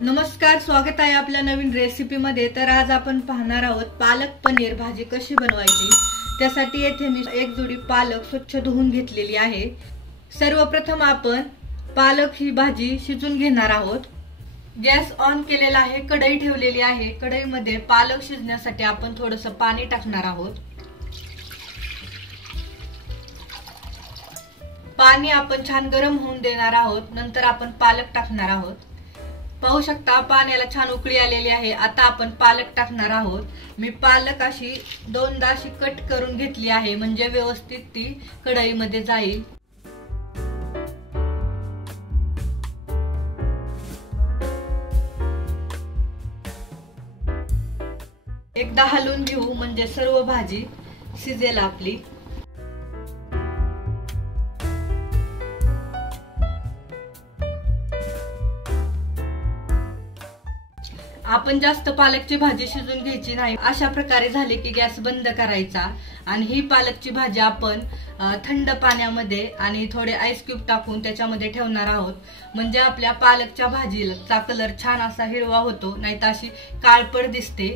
नमस्कार, स्वागत आहे आपल्या नवीन रेसिपीमध्ये। तर आज आपण पाहणार आहोत पालक पनीर भाजी कशी बनवायची। त्यासाठी येथे मी एक जोडी पालक स्वच्छ धुवून घेतलेली आहे। सर्वप्रथम आपण पालक ही भाजी शिजून घेणार आहोत। गॅस ऑन केलेला आहे, कढई ठेवलेली आहे। कढईमध्ये पालक शिजण्यासाठी आपण थोडंसं पाणी टाकणार आहोत। पाणी आपण छान गरम होऊन देणार आहोत। नंतर आपण पालक टाकणार आहोत। पाहू शकता पाण्याला छान उकळी आलेली आहे। आता आपण पालक टाकणार आहोत। मी पालक अशी दोनदा अशी कट करून घेतली आहे, म्हणजे व्यवस्थित ती कढईमध्ये जाईल। एकदा हलवून घेऊ, म्हणजे सर्व भाजी शिजेल आपली। आपण जास्त पालकची भाजी शिजून घ्यायची नाही। अशा प्रकारे झाले की गॅस बंद करायचा आणि ही पालकची भाजी आपण थंड पाण्यामध्ये आणि थोडे आईस क्यूब टाकून त्याच्यामध्ये ठेवणार आहोत, म्हणजे आपल्या पालकच्या भाजीचा कलर छान असा हिरवा होतो, नाहीतर अशी काळपट दिसते।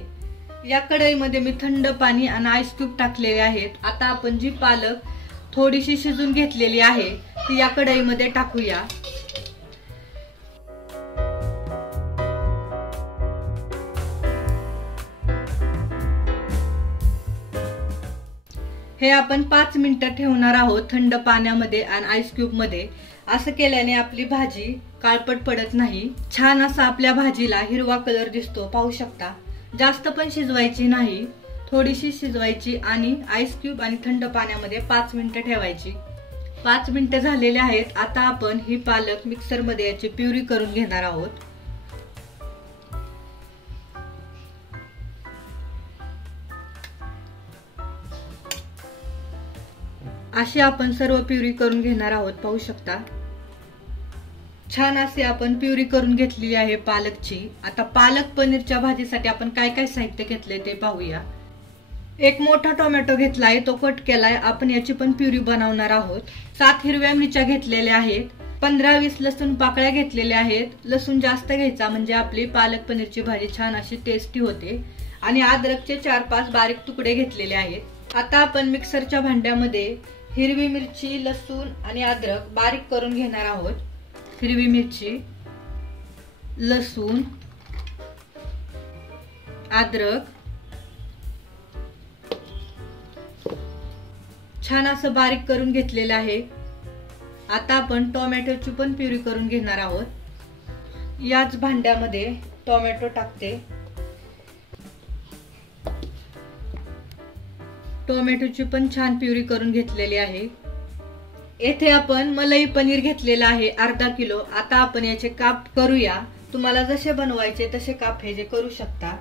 या कढईमध्ये मी थंड पाणी आणि आईस क्यूब टाकलेले आहेत। आता आपण जी पालक थोडीशी शिजून घेतलेली आहे ती या कढईमध्ये टाकूया। हे आपण 5 मिनिटं ठेवणार आहोत थंड पाण्यामध्ये आणि आईस क्यूब मध्ये। असं केल्याने आपली भाजी काळपट पडत नाही, छान असा आपल्या भाजीला हिरवा कलर दिसतो। पाहू शकता जास्त पण शिजवायची नाही, थोडीशी शिजवायची आणि आईस क्यूब आणि थंड पाण्यामध्ये 5 मिनिटं ठेवायची। 5 मिनिटं झालेले आहेत। आता आपण ही पालक मिक्सर मध्ये याची प्युरी करून घेणार आहोत। अशी आपण सर्व प्युरी करून घेणार आहोत। पाहू शकता छान असे आपण प्युरी करून घेतलेली आहे पालकची। आता पालक पनीरच्या भाजीसाठी आपण काय काय साहित्य घेतले ते पाहूया। एक मोठा टोमॅटो घेतलाय, तो कट केलाय। आपण याची पण प्युरी बनवणार आहोत। 7 हिरव्या मिरच्या घेतलेल्या आहेत। 15-20 लसूण पाकळ्या घेतलेल्या आहेत। लसूण जास्त घ्यायचा, म्हणजे आपली पालक पनीरची भाजी छान अशी टेस्टी होते। आणि अद्रकचे 4-5 बारीक तुकडे घेतलेले आहेत। आता आपण मिक्सरच्या भांड्यामध्ये हिरवी मिरची, लसूण आणि अद्रक बारीक करून घेणार आहोत। हिरवी मिरची, लसूण, अद्रक छान असं बारीक करून घेतलेलं आहे। आता आपण टोमॅटोची पण प्युरी करून घेणार आहोत। याच भांड्यामध्ये टोमॅटो टाकते। टोमॅटोची पण छान प्युरी करून घेतलेली आहे। येथे आपण मलाई पनीर घेतलेला आहे अर्धा किलो। आता आपण याचे काप करूया। तुम्हाला जसे बनवायचे तसे काप हे जे करू शकता।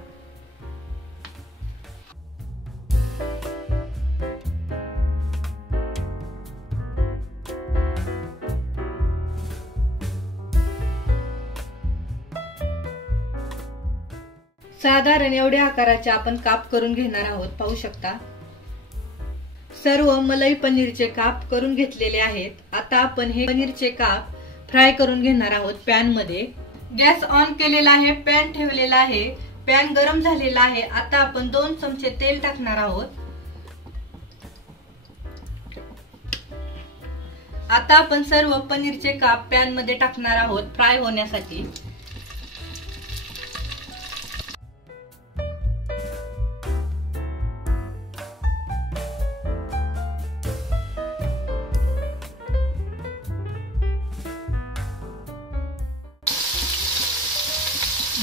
साधारण एवढ्या आकाराचे आपण काप करून घेणार आहोत। पाहू शकता सर्व मलाई पनीरचे काप करून घेतलेले आहेत। आता आपण हे पनीरचे काप फ्राय करून घेणार आहोत पॅन मध्ये। गॅस ऑन केलेला आहे, पॅन ठेवलेला आहे, पॅन गरम झालेला आहे। आता आपण 2 चमचे तेल टाकणार आहोत। आता आपण सर्व पनीरचे काप पॅन मध्ये टाकणार आहोत फ्राय होण्यासाठी।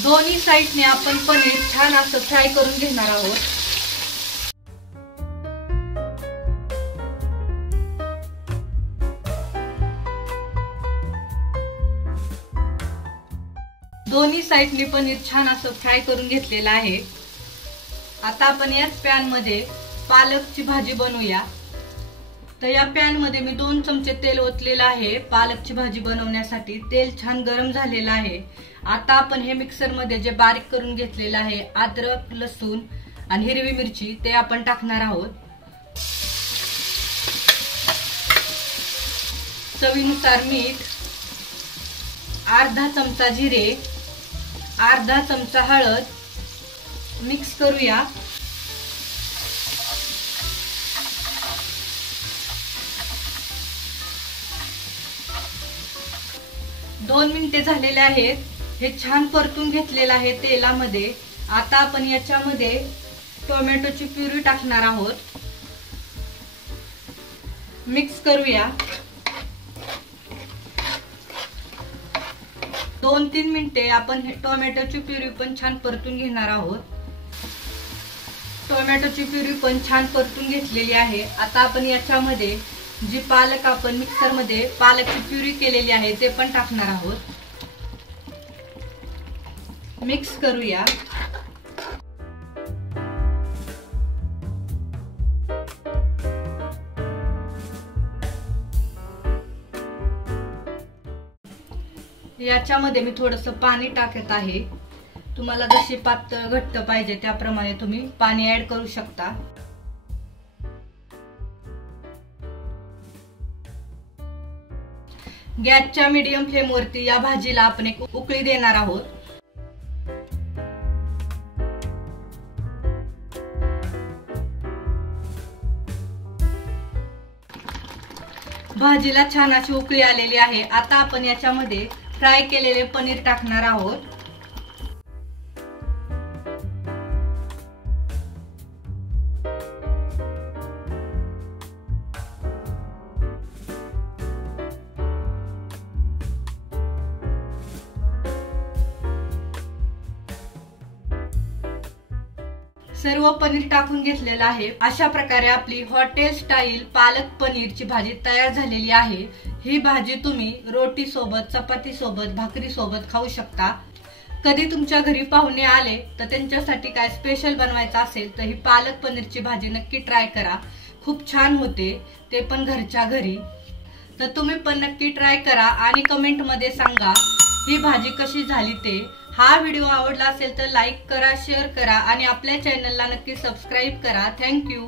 दोन्ही साइडने आपण पनीर छान असं फ्राय करून घेणार आहोत। दोन्ही साइडने पनीर छान असं फ्राय करून घेतलेलं आहे। आता आपण याच पॅन मध्ये पालकची भाजी बनवूया। तर या पॅन मध्ये मी 2 चमचे तेल ओतलेलं आहे पालकची भाजी बनवण्यासाठी। तेल छान गरम झालेलं आहे। आता आपण हे मिक्सर मध्ये जे बारीक करून घेतलेलं आहे अद्रक, लसूण आणि हिरवी मिरची ते आपण टाकणार आहोत। चवीनुसार मीठ, अर्धा चमचा जिरे अर्धा चमचा हळद मिक्स करूया। दोन मिनिटे झालेले आहेत। हे छान परतून घेतलेलं आहे तेलामध्ये। आता आपण याच्यामध्ये टोमॅटोची प्युरी टाकणार आहोत। मिक्स करूया। 2-3 मिनिटे आपण टोमॅटोची प्युरी पण छान परतून घेणार आहोत। टोमॅटोची प्युरी पण छान परतून घेतलेली आहे। आता आपण याच्यामध्ये जी पालक आपण मिक्सर मध्ये पालकची प्युरी केलेली आहे ते पण टाकणार आहोत। मिक्स करूया। याच्यामध्ये मी थोडंसं पाणी टाकत आहे। तुम्हाला जशी पातळ घट्ट पाहिजे त्याप्रमाणे तुम्ही पाणी ऍड करू शकता। गॅसच्या मीडियम फ्लेम वरती या भाजीला आपण एक उकळी देणार आहोत। भाजीला छान अशी उकळी आलेली आहे। आता आपण याच्यामध्ये फ्राय केलेले पनीर टाकणार आहोत। सर्व पनीर टाकून घेतलेलं आहे। अशा प्रकारे आपली हॉटेल स्टाईल पालक पनीरची भाजी तयार झालेली आहे। ही भाजी तुम्ही रोटी सोबत, चपाती सोबत, भाकरी सोबत खाऊ शकता। कधी तुमच्या घरी पाहुणे आले तर त्यांच्यासाठी काय स्पेशल बनवायचं असेल तर ही पालक पनीरची भाजी नक्की ट्राय करा। खूप छान होते, ते पण घरच्या घरी। तर तुम्ही पण नक्की ट्राय करा आणि कमेंट मध्ये सांगा ही भाजी कशी झाली ते। हा व्हिडिओ आवडला असेल तर लाईक करा, शेअर करा आणि आपल्या चॅनलला नक्की सबस्क्राईब करा। थँक्यू।